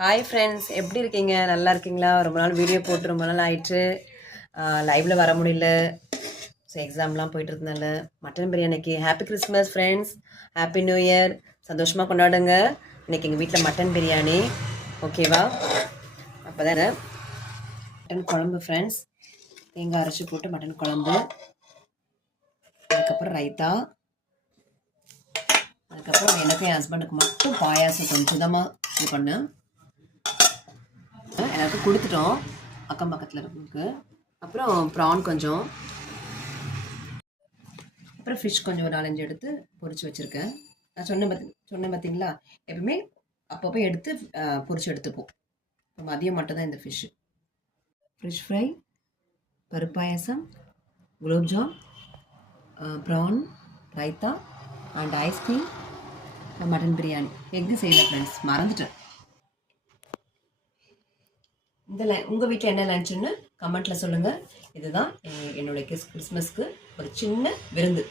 Hi friends, எப்படி இருக்கீங்க? நல்லா இருக்கீங்களா? ரொம்ப நாள் வீடியோ போட்டு ரொம்ப நாள் ஆயிடுச்சு. லைவில் வர முடியல. ஸோ எக்ஸாம்லாம் போயிட்டு இருந்தனால மட்டன் பிரியாணிக்கு happy Christmas friends, happy new year. சந்தோஷமாக கொண்டாடுங்க. இன்னைக்கு எங்கள் வீட்டில் மட்டன் பிரியாணி. ஓகேவா? அப்போ தானே மட்டன் குழம்பு ஃப்ரெண்ட்ஸ். தேங்காய் அரைச்சி போட்டு மட்டன் குழம்பு, அதுக்கப்புறம் ரைத்தா, அதுக்கப்புறம் எனக்கும் என் ஹஸ்பண்டுக்கு மட்டும் பாயாசம் கொஞ்சம் தான் இது பண்ணேன். எல்லாருக்கும் கொடுத்துட்டோம் அக்கம் பக்கத்தில் இருக்கவங்களுக்கு. அப்புறம் ப்ரான் கொஞ்சம், அப்புறம் ஃபிஷ் கொஞ்சம் ஒரு 4-5 எடுத்து பொரிச்சு வச்சுருக்கேன். நான் சொன்னேன் பார்த்தீங்களா, எப்பவுமே அப்பப்போ எடுத்து பொரிச்சு எடுத்துப்போம். இப்போ மதியம் மட்டும்தான் இந்த ஃபிஷ் ஃப்ரை, பருப்பாயசம், குலோப்ஜாம், prawn, raita and ice cream, mutton biryani. Egg செய்யல ஃப்ரெண்ட்ஸ், மறந்துட்டேன். உங்கள் வீட்டில் என்ன லஞ்சுன்னு கமெண்ட்டில் சொல்லுங்கள். இதுதான் என்னுடைய கிறிஸ்மஸ்க்கு ஒரு சின்ன விருந்து.